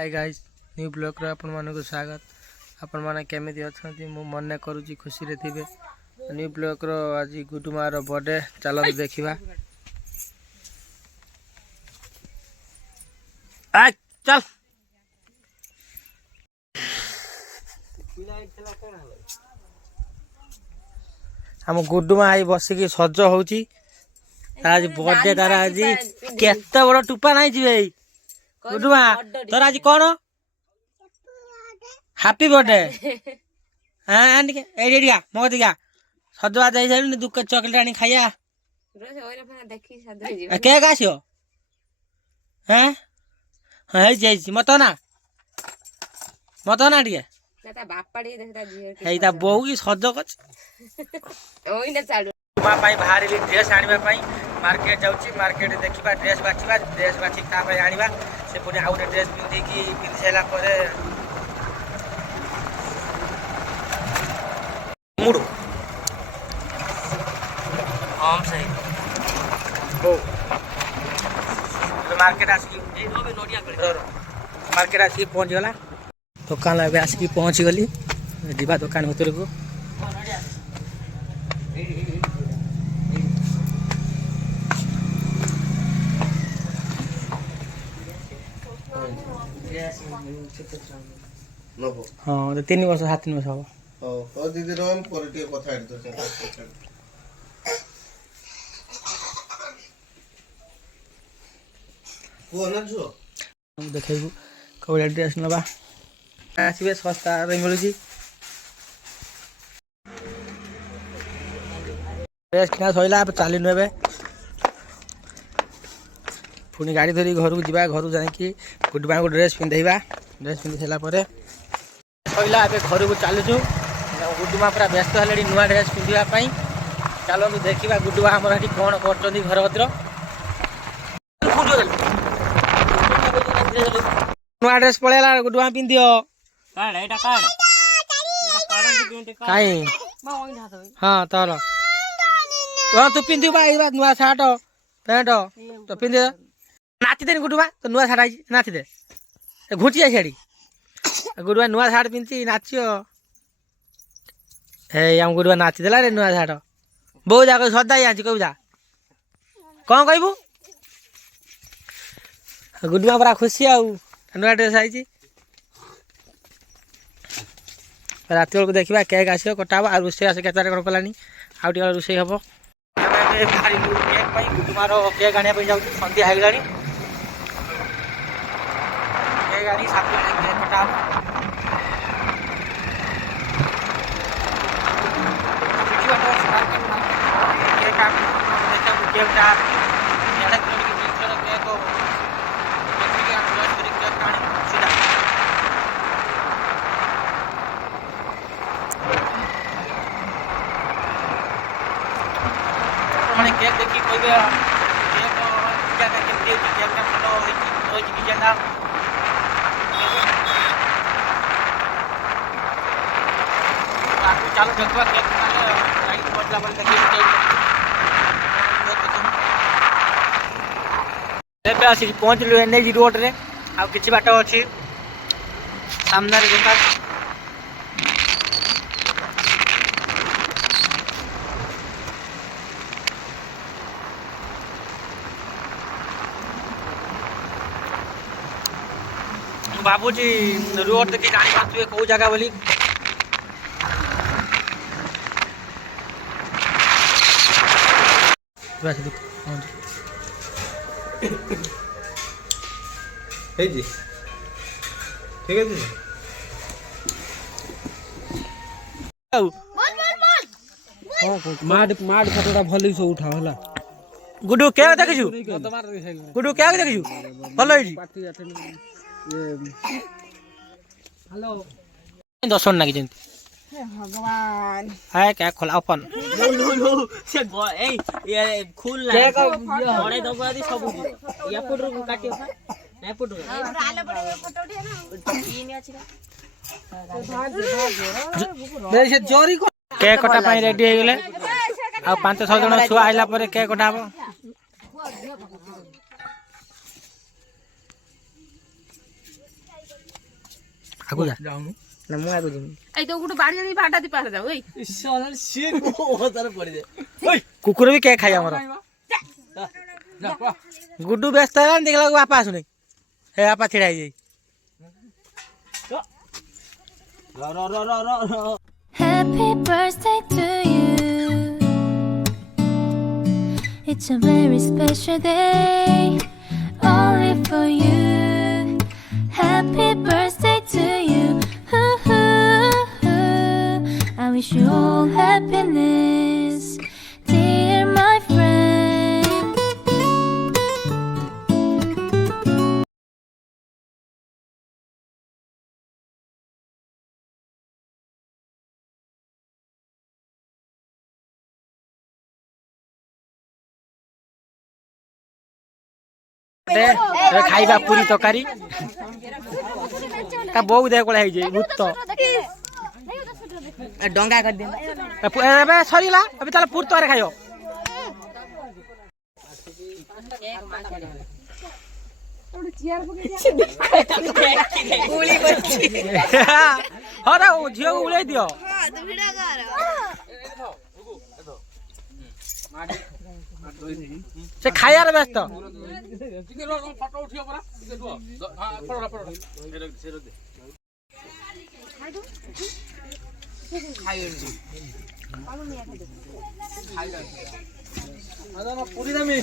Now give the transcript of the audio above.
Hi guys new blog रे आपण मानको स्वागत। आपण माने केमिति अछंती मु मन्ने करूची खुशी रे थिबे। न्यू ब्लॉग रो आज गुडुमा रो बर्थडे चलो देखिबा। आ चल हम गुडुमा आई बसिकी सज होची। आज बर्थडे तार आज केते बड़ टुपा नाही जी भाई गुडुमा तोर आज कौन हैप्पी बर्थडे। हाँ आंटी एडिया मो दिया सजवा जाई साइलु दुख चॉकलेट आनी खाया केक आसियो। हैं हां जाई मत ना टिके ता बापा डी देखता जी हेई ता बहु की सज कछ ओइ ना चालू मा पाई बाहर ली ड्रेस आनिबा पाई मार्केट जाउची। मार्केट देखिबा ड्रेस बाछी ता पाई आनिबा से पुनी आउटे ड्रेस पिंधि सेला परे मुड़ो हम सही ओ मार्केट आसी ए नबे नोडिया करे मार्केट आसी पहुंच गला दुकान लागे आसी पहुंच गली दिबा दुकान भीतर को हाँ तो 3 वर्ष 7 वर्ष हम ओ दीदी रोम पोलिटी कथा हेड तो को न जो हम देखैबु कबड्डी ड्रेस नबा आसीबे सस्ता रे मिलुची ड्रेस किना सइला चाली नेबे पुनी गाड़ी धरी घर को जीवा घर जाई कि गुडबा को ड्रेस पिंधैबा ड्रेस पिंधि सेला परे सइला एबे घर को चालुछु। गुडुमा पूरा व्यस्त हलेडी नुआ ड्रेस पिंधिबा पई चलो देखिबा गुडुआ हमर हटी कोन करचंदी घर भद्र नुआ ड्रेस पळेला गुडुआ पिंधियो काड एटा काड काई मा ओइ ना तो हां तोलो तो तू पिंधिबा ई बात नुआ शर्ट पैंट तो पिंधे नाची दे गुडुआ तो नुआ शर्ट आई नाची दे घुटी आई छाड़ी गुडुआ नुआ शर्ट पिंधि नाचियो हे हम गुडुआ नाची देला रे नुआ शर्ट बहु जाको सदाई आछि कहू जा कोन कहबू गुडुआ बड़ा खुशी आउ नुआ ड्रेस आइछि। रात को देखिबा केक आसियो कटाबा आ रुसे आसे केतारे कोन कलानी आउ टिया रुसे हबो। हमें भारी केक पाई गुडुआ रो केक आने पे जाउ संध्या हे गलानी केक आनी साथ में केक कटाबा केक आ देखा केक दा याडा किलो की किलो केक को देखि हम रोज करी केक आनी सीधा माने केक देखि कोइबे केक क्या का केक का फोटो होई डिजाइन ना आपको चालू देखबा केक माने लाइट बदला बल देखि केक एबे आसी पहुंच लो एनजी रोड रे आ किछि बाट अछि सामने रे दुकान बाबूजी रोड देखि गाड़ी पाछुए को जगह बोली बस दुख हे जी ठीक है जी माड फोटोटा भली से उठा होला गुडू के देखिछु गुडू के देखिछु भलो इडी हेलो दर्शन नागी जंती हे भगवान हाय क्या खोला अपन लो से ए ये खूल ला बड़े दगवादी सब या फोटो काटियो ना फोटो आले बड़े फोटो उठे ना तीन अछि दे से जोरी को केक कटा पाई रेडी हे गेले आ 5-6 जण छुआ आइला परे केक कटाबो आगु जा ना मु आगु जिमि এই তো গুটু বাড়ি যাই ভাড়া দি পারে যাও এই ইশালার সে ওতারে পড়ে যায় कुकुर भी के खाई हमर गुड्डू व्यस्त है देखला बापा आसुनी हे बापा छिड़ा जाई Happy birthday to you. It's a very special day, only for you. Happy birthday to you. I wish you all happiness, dear my friend. खाइबा पूरी तकारी का बहु देह कोला है जे भूत ডঙ্গা কর দে एबे सरीला अबे ताले पूर तोरे खायो গুলি করছি अरे ओ झियो को उड़ाई दियो তো ভিড়া কর से खाया रे व्यस्त पूरी दामी